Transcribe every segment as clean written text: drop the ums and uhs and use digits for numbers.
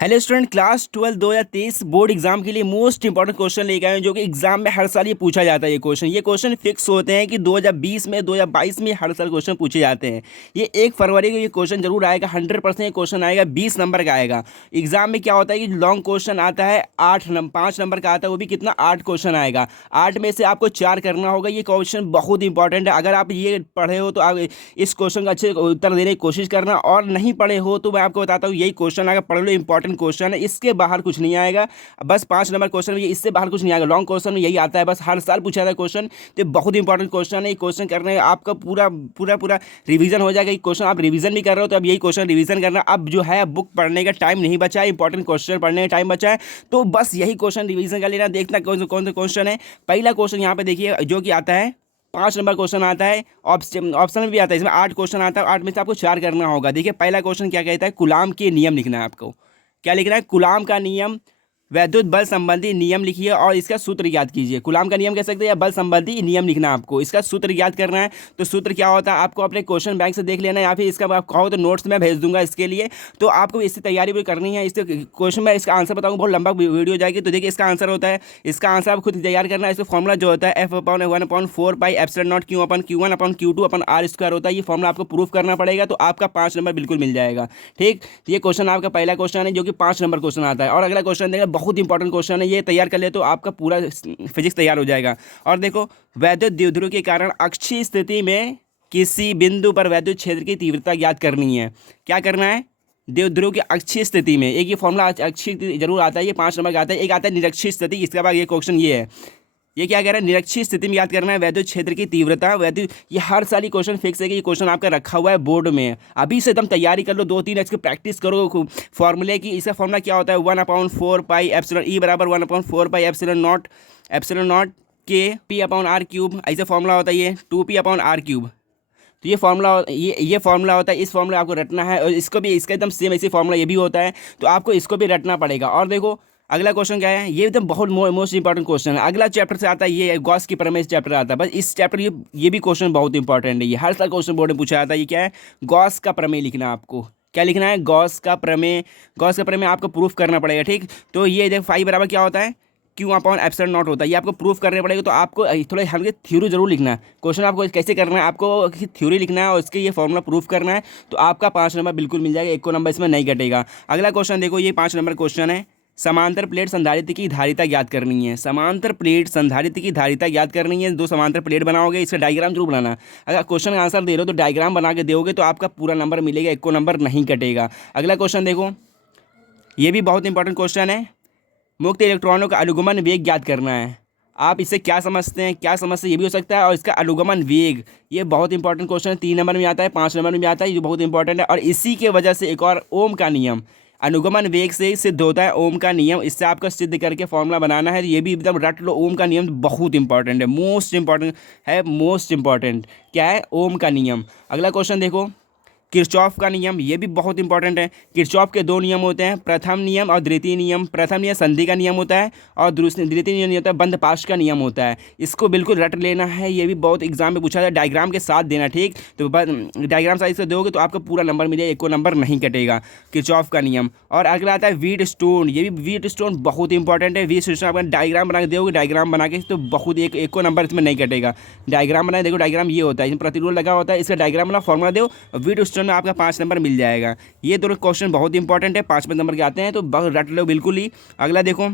Hello student, class 12 2023 board exam के लिए most important question लेके आए हैं जो कि एग्जाम में हर साल ये पूछा जाता है। ये क्वेश्चन फिक्स होते हैं कि 2020 में 2022 में हर साल क्वेश्चन पूछे जाते हैं। ये 1 फरवरी को ये क्वेश्चन जरूर आएगा, 100% ये क्वेश्चन आएगा, 20 नंबर का आएगा। एग्जाम में क्या होता है कि लॉन्ग क्वेश्चन आता है 5 नंबर का आता है, वो भी कितना 8 क्वेश्चन आएगा। 8 में से आपको 4 करना होगा। ये क्वेश्चन बहुत इंपॉर्टेंट है। अगर आप ये पढ़े हो तो आप इस क्वेश्चन का अच्छे उत्तर देने की कोशिश करना, और नहीं पढ़े हो तो मैं आपको बताता हूँ यही क्वेश्चन आएगा, पढ़ लो। इंपॉर्टेंट क्वेश्चन है, इसके बाहर कुछ नहीं आएगा। बस 5 नंबर क्वेश्चन में इससे बाहर कुछ नहीं आएगा। लॉन्ग क्वेश्चन में यही आता है, बस हर साल पूछा जाता है क्वेश्चन। तो बहुत इंपॉर्टेंट क्वेश्चन है। ये क्वेश्चन करने आपका पूरा पूरा पूरा रिवीजन हो जाएगा। ये क्वेश्चन आप रिवीजन भी कर रहे हो तो अब यही क्वेश्चन रिवीजन करना। अब जो है बुक पढ़ने का टाइम नहीं बचा है, इंपॉर्टेंट क्वेश्चन पढ़ने का टाइम बचा है, तो बस यही क्वेश्चन रिवीजन कर लेना। देखना कौन कौन से क्वेश्चन है। पहला क्वेश्चन यहाँ पे देखिए जो कि आता है 5 नंबर क्वेश्चन आता है। ऑप्शन में भी आता है, इसमें 8 क्वेश्चन आता है। 8 में से आपको 4 करना होगा। देखिए पहला क्वेश्चन क्या कहता है, गुलाम के नियम लिखना है आपको। क्या लिखना है, गुलाम का नियम, वैद्युत बल संबंधी नियम लिखिए और इसका सूत्र याद कीजिए। गुलाम का नियम कह सकते हैं या बल संबंधी नियम लिखना है आपको, इसका सूत्र याद करना है। तो सूत्र क्या होता है आपको अपने क्वेश्चन बैंक से देख लेना है, या फिर इसका आप कहो तो नोट्स में भेज दूंगा इसके लिए। तो आपको इसकी तैयारी भी करनी है। इसके क्वेश्चन में इसका आंसर बताऊंगा, बहुत लंबा वीडियो जाएगी। तो देखिए इसका आंसर होता है, इसका आंसर आप खुद तैयार करना है। इसका फॉर्मुला जो होता है F/1/4 एप्सिलॉन नॉट Q/Q1/Q2/R² होता है। ये फॉर्मुला आपको प्रूफ करना पड़ेगा, तो आपका 5 नंबर बिल्कुल मिल जाएगा। ठीक, तो ये क्वेश्चन आपका पहला क्वेश्चन है जो कि 5 नंबर क्वेश्चन आता है। और अगला क्वेश्चन देखना, बहुत इंपॉर्टेंट क्वेश्चन है, ये तैयार कर ले तो आपका पूरा फिजिक्स तैयार हो जाएगा। और देखो, वैद्युत द्विध्रुव के कारण अक्षीय स्थिति में किसी बिंदु पर वैद्युत क्षेत्र की तीव्रता ज्ञात करनी है। क्या करना है, द्विध्रुव की अक्षीय स्थिति में। एक ये फॉर्मूला अक्षीय जरूर आता है, ये 5 नंबर का आता है। एक आता है निरक्षीय स्थिति, इसके बाद ये क्वेश्चन ये है, ये क्या कह रहा है, निरक्षीय स्थिति में याद करना है वैद्युत क्षेत्र की तीव्रता। वैद्युत, ये हर साल ही क्वेश्चन फिक्स है कि ये क्वेश्चन आपका रखा हुआ है बोर्ड में। अभी से एकदम तैयारी कर लो, 2-3 इसकी प्रैक्टिस करो फॉर्मूले की। इसका फॉर्मूला क्या होता है, 1/4 पाई एप्सिलॉन, E बराबर 1/4 pi epsilon not K P/R³। ऐसा फॉर्मूला होता है ये 2P/R³। तो ये फार्मूला होता है। इस फार्मूला आपको रटना है, और इसको भी इसका एकदम सेम ऐसे फार्मूला ये भी होता है, तो आपको इसको भी रटना पड़ेगा। और देखो अगला क्वेश्चन क्या है, ये एकदम बहुत मोस्ट इंपॉर्टेंट क्वेश्चन है। अगला चैप्टर से आता है, ये गॉस की प्रमेय से चैप्टर आता है। बस इस चैप्टर ये भी क्वेश्चन बहुत इंपॉर्टेंट है। ये हर साल क्वेश्चन बोर्ड में पूछा जाता है। ये क्या है, गॉस का प्रमेय लिखना है आपको। क्या लिखना है, गॉस का प्रमेय। गॉस का प्रमेय आपको प्रूफ करना पड़ेगा। ठीक, तो ये देखो फाइव बराबर क्या होता है, Q/एप्सिलॉन नॉट होता है। ये आपको प्रूफ करने पड़ेगा। तो आपको थोड़ा हल्के थ्योरी जरूर लिखना है। क्वेश्चन आपको कैसे करना है, आपको थ्योरी लिखना है और उसके ये फॉर्मूला प्रूफ करना है, तो आपका 5 नंबर बिल्कुल मिल जाएगा। एक को नंबर इसमें नहीं कटेगा। अगला क्वेश्चन देखो, ये 5 नंबर क्वेश्चन है, समांतर प्लेट संधारित्र की धारिता ज्ञात करनी है। समांतर प्लेट संधारित्र की धारिता ज्ञात करनी है। 2 समांतर प्लेट बनाओगे, इसका डायग्राम जरूर बनाना। अगर क्वेश्चन का आंसर दे रहे हो तो डायग्राम बना के दोगे तो आपका पूरा नंबर मिलेगा, एक को नंबर नहीं कटेगा। अगला क्वेश्चन देखो, ये भी बहुत इंपॉर्टेंट क्वेश्चन है, मुक्त इलेक्ट्रॉनों का अनुगमन वेग ज्ञात करना है। आप इससे क्या समझते हैं, क्या समझते हैं, ये भी हो सकता है। और इसका अनुगमन वेग, ये बहुत इंपॉर्टेंट क्वेश्चन है। 3 नंबर में आता है, 5 नंबर में आता है, ये बहुत इंपॉर्टेंट है। और इसी के वजह से एक और ओम का नियम, अनुगमन वेग से सिद्ध होता है ओम का नियम। इससे आपको सिद्ध करके फॉर्मूला बनाना है। ये भी एकदम रट लो, ओम का नियम बहुत इंपॉर्टेंट है, मोस्ट इंपॉर्टेंट है, मोस्ट इंपॉर्टेंट क्या है, ओम का नियम। अगला क्वेश्चन देखो, किरचॉफ का नियम, ये भी बहुत इंपॉर्टेंट है। किरचॉफ के 2 नियम होते हैं, प्रथम नियम और द्वितीय नियम। प्रथम नियम संधि का नियम होता है, और द्वितीय नियम होता है बंद पाश का नियम होता है। इसको बिल्कुल रट लेना है, ये भी बहुत एग्जाम में पूछा जाए, डायग्राम के साथ देना। ठीक, तो डायग्राम साइज से दोगे तो आपको पूरा नंबर मिलेगा, एक को नंबर नहीं कटेगा। किरचॉफ का नियम। और अगला आता है वीट स्टोन, ये भी वीट स्टोन बहुत इंपॉर्टेंट है। वीट स्टोन आप डायग्राम बना के दोगे, डायग्राम बना के, तो बहुत एक को नंबर इसमें नहीं कटेगा। डायग्राम बनाए, देखो डायग्राम ये होता है, इसमें प्रतिरोध लगा होता है, इसका डायग्राम बना, फॉर्मूला दो, वीट स्टोन में आपका 5 नंबर मिल जाएगा। ये दोनों क्वेश्चन बहुत इंपॉर्टेंट है, 5 नंबर के आते हैं, तो रट लो बिल्कुल ही। अगला देखो,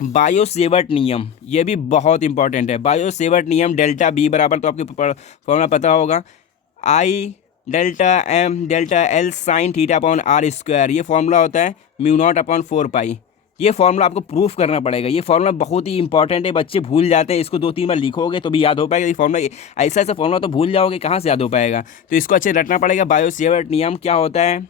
बायो सेवर्ट नियम, ये भी बहुत इंपॉर्टेंट है। बायो सेवर्ट नियम, डेल्टा बी बराबर, तो आपको फॉर्मूला पता होगा, I∆M∆L साइन θ/R²। ये फॉर्मूला होता है μ0/4 पाई। ये फॉर्मूला आपको प्रूफ करना पड़ेगा। ये फॉर्मूला बहुत ही इंपॉर्टेंट है, बच्चे भूल जाते हैं। इसको 2-3 बार लिखोगे तो भी याद हो पाएगा। ये फॉर्मूला, ऐसा ऐसा फॉर्मूला तो भूल जाओगे, कहाँ से याद हो पाएगा। तो इसको अच्छे रटना पड़ेगा। बायो सेवर्ट नियम क्या होता है,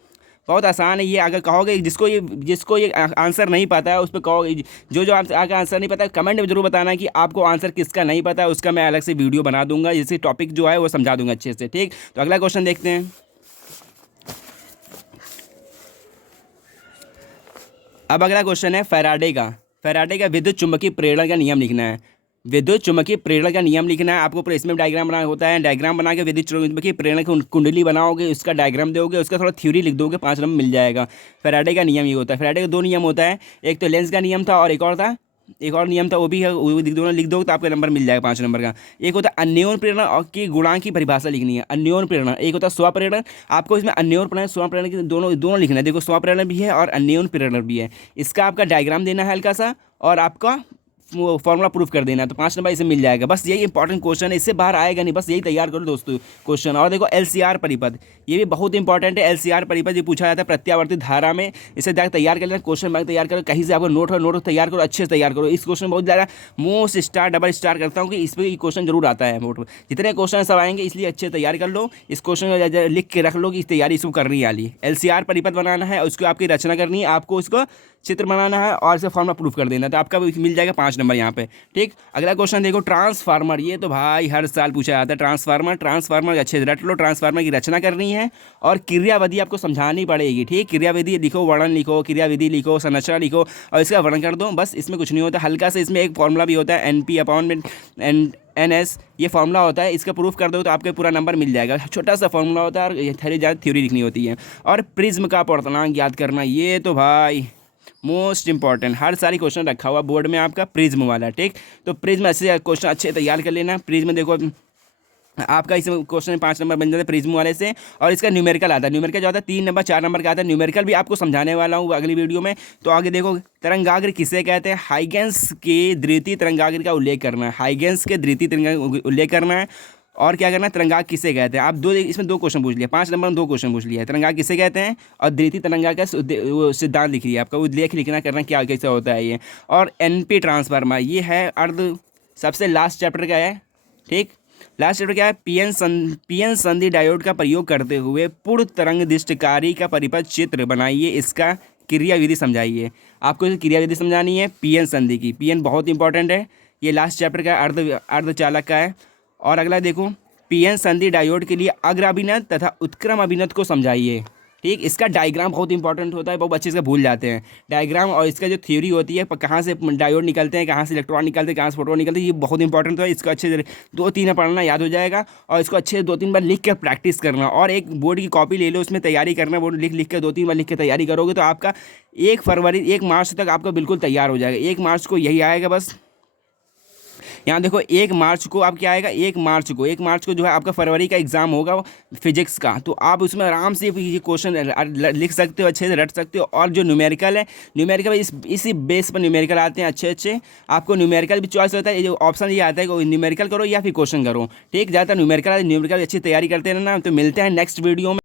बहुत आसान है ये। अगर कहोगे, जिसको ये आंसर नहीं पता है उस पर कहोगे, जो आगे आंसर नहीं पता है कमेंट में जरूर बताना कि आपको आंसर किसका नहीं पता है, उसका मैं अलग से वीडियो बना दूंगा, जिससे टॉपिक जो है वो समझा दूंगा अच्छे से। ठीक, तो अगला क्वेश्चन देखते हैं। अब अगला क्वेश्चन है फैराडे का विद्युत चुंबकीय प्रेरण का नियम लिखना है। विद्युत चुम्बकीय प्रेरण का नियम लिखना है आपको। पूरा इसमें डायग्राम बनाना होता है। डायग्राम बना के विद्युत चुम्बकीय प्रेरण की कुंडली बनाओगे, उसका डायग्राम दोगे, उसका थोड़ा थ्योरी लिख दोगे, 5 नंबर मिल जाएगा। फैराडे का नियम ये होता है। फैराडे का 2 नियम होता है, एक तो लेंस का नियम था और एक और नियम था, वो भी है, वो भी दोनों लिख दोगे तो आपका नंबर मिल जाएगा 5 नंबर का। एक होता है अन्योन प्रेरण और की गुणांक की परिभाषा लिखनी है। अन्योन प्रेरण, एक होता है स्वप्रेरण। आपको इसमें अन्योन प्रेरण स्वप्रेरण की दोनों दोनों लिखना है। देखो स्वप्रेरण भी है और अन्योन प्रेरण भी है। इसका आपका डायग्राम देना है हल्का सा, और आपका वो फॉर्मूला प्रूफ कर देना, तो 5 नंबर इसे मिल जाएगा। बस यही इंपॉर्टेंट क्वेश्चन है, इससे बाहर आएगा नहीं, बस यही तैयार करो दोस्तों क्वेश्चन। और देखो एलसीआर परिपथ, ये भी बहुत इंपॉर्टेंट है। एलसीआर परिपथ ये पूछा जाता है प्रत्यावर्ती धारा में। इसे तैयार कर लेना, क्वेश्चन बैंक तैयार करो, कहीं से आपको नोट तैयार करो, अच्छे से तैयार करो। इस क्वेश्चन बहुत ज़्यादा मोस्ट स्टार डबल स्टार करता हूँ कि इस पर क्वेश्चन जरूर आता है नोट। जितने क्वेश्चन सब आएंगे, इसलिए अच्छे तैयार कर लो। इस क्वेश्चन लिख के रख लो कि इस तैयारी इसको करनी वाली। एलसीआर परिपथ बनाना है, उसको आपकी रचना करनी है, आपको इसको चित्र बनाना है और इसे फॉर्मूला प्रूफ कर देना, तो आपका मिल जाएगा 5 नंबर यहाँ पे। ठीक, अगला क्वेश्चन देखो ट्रांसफार्मर। ये तो भाई हर साल पूछा जाता है। ट्रांसफार्मर अच्छे से रट लो। ट्रांसफार्मर की रचना करनी है और क्रियाविधि आपको समझानी पड़ेगी। ठीक, क्रियाविधि लिखो, वर्णन लिखो, क्रियाविधि लिखो, संरचना लिखो और इसका वर्णन कर दो। बस इसमें कुछ नहीं होता। हल्का से इसमें एक फॉर्मूला भी होता है, NP/NS, ये फॉर्मूला होता है। इसका प्रूफ कर दो तो आपके पूरा नंबर मिल जाएगा। छोटा सा फॉर्मूला होता है और थोड़ी ज़्यादा थ्योरी लिखनी होती है। और प्रिज्म का अपूर्णांक याद करना, ये तो भाई मोस्ट इंपॉर्टेंट, हर सारी क्वेश्चन रखा हुआ बोर्ड में आपका प्रिज्म वाला। ठीक, तो प्रिज्म ऐसे क्वेश्चन अच्छे तैयार कर लेना। प्रिज्म देखो आपका इस क्वेश्चन में 5 नंबर बन जाते हैं प्रिज्म वाले से। और इसका न्यूमेरिकल आता है। न्यूमेरिकल जो आता है 3 नंबर 4 नंबर का आता है। न्यूमेरिकल भी आपको समझाने वाला हूँ अगली वीडियो में। तो आगे देखो, तरंगाग्र किसे कहते हैं? हाइगेंस के द्वितीय तरंगाग्र का उल्लेख करना है। हाइगेंस के द्वितीय तरंगाग्र उल्लेख करना है। और क्या करना है, तरंगाग्र किसे कहते हैं। आप इसमें 2 क्वेश्चन पूछ लिया, 5 नंबर में 2 क्वेश्चन पूछ लिया। तरंगाग्र किसे कहते हैं और द्वितीय तरंगाग्र का वो सिद्धांत लिख लिया, आपका उल्लेख लिखना करना क्या कैसे होता है ये। और NP ट्रांसफार्मर, ये है अर्ध सबसे लास्ट चैप्टर का है। ठीक, लास्ट चैप्टर क्या है? पीएन संधि डायोड का प्रयोग करते हुए पूर्ण तरंग दृष्टिकारी का परिपथ चित्र बनाइए, इसका क्रियाविधि समझाइए। आपको इस क्रियाविधि समझानी है पीएन संधि की। पीएन बहुत इंपॉर्टेंट है, ये लास्ट चैप्टर का अर्धचालक का है। और अगला देखो, पीएन संधि डायोड के लिए अग्र अभिनत तथा उत्क्रम अभिनत को समझाइए। ठीक, इसका डायग्राम बहुत इंपॉर्टेंट होता है, बहुत अच्छे से भूल जाते हैं डायग्राम। और इसका जो थ्योरी होती है, कहाँ से डायोड निकलते हैं, कहाँ से इलेक्ट्रॉन निकलते हैं, कहाँ से प्रोटॉन निकलते हैं, ये बहुत इंपॉर्टेंट है। इसको अच्छे से 2-3 पढ़ना, याद हो जाएगा। और इसको अच्छे से 2-3 बार लिख कर प्रैक्टिस करना। और एक बोर्ड की कॉपी ले लो, उसमें तैयारी करना। बोर्ड लिख कर 2-3 बार लिख के तैयारी करोगे तो आपका 1 मार्च तक आपका बिल्कुल तैयार हो जाएगा। 1 मार्च को यही आएगा। बस यहाँ देखो 1 मार्च को आप क्या आएगा, 1 मार्च को जो है आपका फरवरी का एग्जाम होगा फिजिक्स का। तो आप उसमें आराम से ये क्वेश्चन लिख सकते हो, अच्छे से रट सकते हो। और जो न्यूमेरिकल है, न्यूमेरिकल इसी बेस पर न्यूमेरिकल आते हैं अच्छे। आपको न्यूमेरिकल भी चॉइस होता है, जो ऑप्शन ये आता है कि न्यूमेरिकल करो या फिर क्वेश्चन करो। ठीक, ज़्यादातर न्यूमेरिकल अच्छी तैयारी करते रहना। तो मिलते हैं नेक्स्ट वीडियो में।